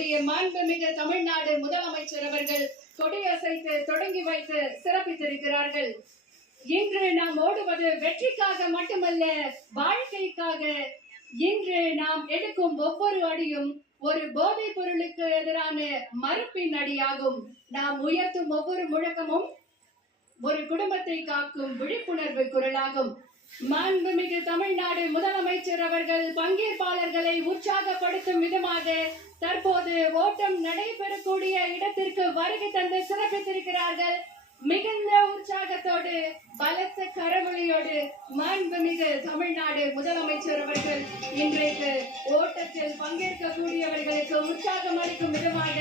நம்முடைய மாண்புமிகு தமிழ்நாடு முதலமைச்சர் அவர்கள் கொடியசைத்து தொடங்கி வைத்து சிறப்பித்திருக்கிறார்கள். இன்று நாம் ஓடுவது வெற்றிக்காக மட்டுமல்ல, வாழ்க்கைக்காக. இன்று நாம் எடுக்கும் ஒவ்வொரு அடியும் ஒரு போதைப் பொருளுக்கு எதிரான மறுப்பின் அடியாகும். நாம் உயர்த்தும் ஒவ்வொரு முழக்கமும் ஒரு குடும்பத்தை காக்கும் விழிப்புணர்வு குரலாகும். மாண்புமிகு தமிழ்நாடு முதலமைச்சர் அவர்கள் பங்கேற்பாளர்களை உற்சாகப்படுத்தும் விதமாக தற்போது ஓட்டம் நடைபெறக்கூடிய இடத்திற்கு வருகை தந்து சிறப்பித்திருக்கிறார்கள். மிகுந்த உற்சாகத்தோடு பலத்த கரவொலியோடு மாண்புமிகு தமிழ்நாடு முதலமைச்சர் அவர்கள் இன்றைக்கு ஓட்டத்தில் பங்கேற்கக்கூடியவர்களுக்கு உற்சாகம் அளிக்கும் விதமாக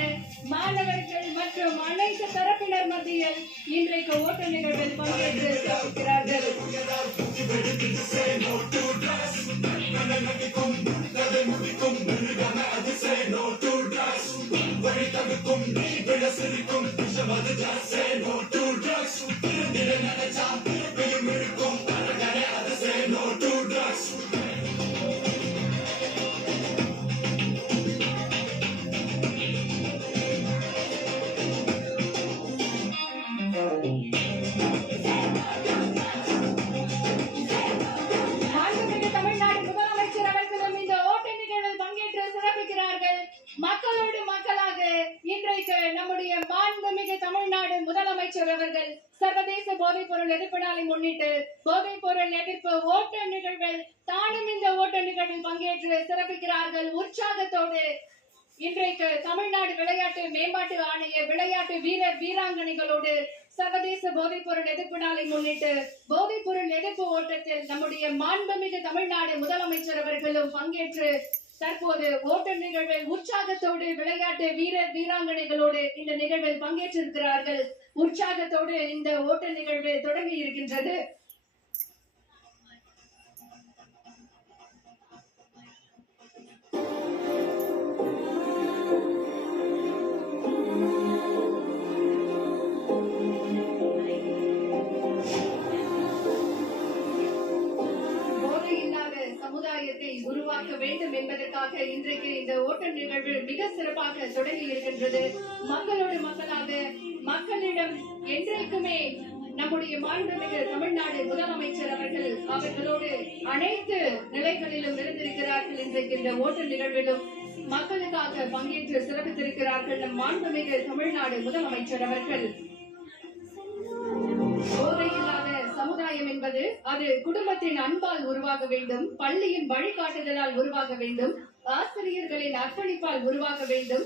மாணவர்கள் மற்றும் அனைத்து தரப்பினர் மத்தியில் இன்றைக்கு ஓட்ட நிகழ்வில் பங்கேற்று சிறப்பிக்கிறார்கள். மக்களோடு மக்களாக இன்றைக்கு நம்முடைய மாண்புமிகு தமிழ்நாடு முதலமைச்சர் அவர்கள் சர்வதேச போதைப் பொருள் எதிர்ப்பு நாளை முன்னிட்டு போதைப் பொருள் எதிர்ப்பு ஓட்ட நிகழ்வில் தானும் இந்த ஓட்ட நிகழ்வில் பங்கேற்று சிறப்பிக்கிறார்கள். உற்சாகத்தோடு இன்றைக்கு தமிழ்நாடு விளையாட்டு மேம்பாட்டு ஆணைய விளையாட்டு வீரர் வீராங்கனைகளோடு சர்வதேச போதைப் பொருள் எதிர்ப்பு நாளை முன்னிட்டு போதைப் பொருள் எதிர்ப்பு ஓட்டத்தில் நம்முடைய மாண்புமிகு தமிழ்நாடு முதலமைச்சர் அவர்களும் பங்கேற்று தற்போது ஓட்ட நிகழ்வில் உற்சாகத்தோடு விளையாட்டு வீரர் வீராங்கனைகளோடு இந்த நிகழ்வில் பங்கேற்றிருக்கிறார்கள். உற்சாகத்தோடு இந்த ஓட்ட நிகழ்வு தொடங்கி இருக்கின்றது. சமுதாயத்தை உருவாக்க வேண்டும் என்பதற்காக இன்றைக்கு இந்த ஓட்ட நிகழ்வு மிக சிறப்பாக தொடங்கி இருக்கின்றது. மக்களோடு மக்களாக மக்களிடம் என்றைக்குமே நம்முடைய மாண்புமிகு தமிழ்நாடு முதலமைச்சர் அவர்களோடு அனைத்து நிலைகளிலும் இருந்திருக்கிறார்கள். இன்றைக்கு இந்த ஓட்ட நிகழ்விலும் மக்களுக்காக பங்கேற்று சிறப்பித்திருக்கிறார்கள் நம் மாண்புமிகு தமிழ்நாடு முதலமைச்சர் அவர்கள். சமுதாயம் என்பது அது குடும்பத்தின் அன்பால் உருவாக வேண்டும், பள்ளியின் வழிகாட்டுதலால் உருவாக வேண்டும், ஆசிரியர்களின் அர்ப்பணிப்பால் உருவாக வேண்டும்.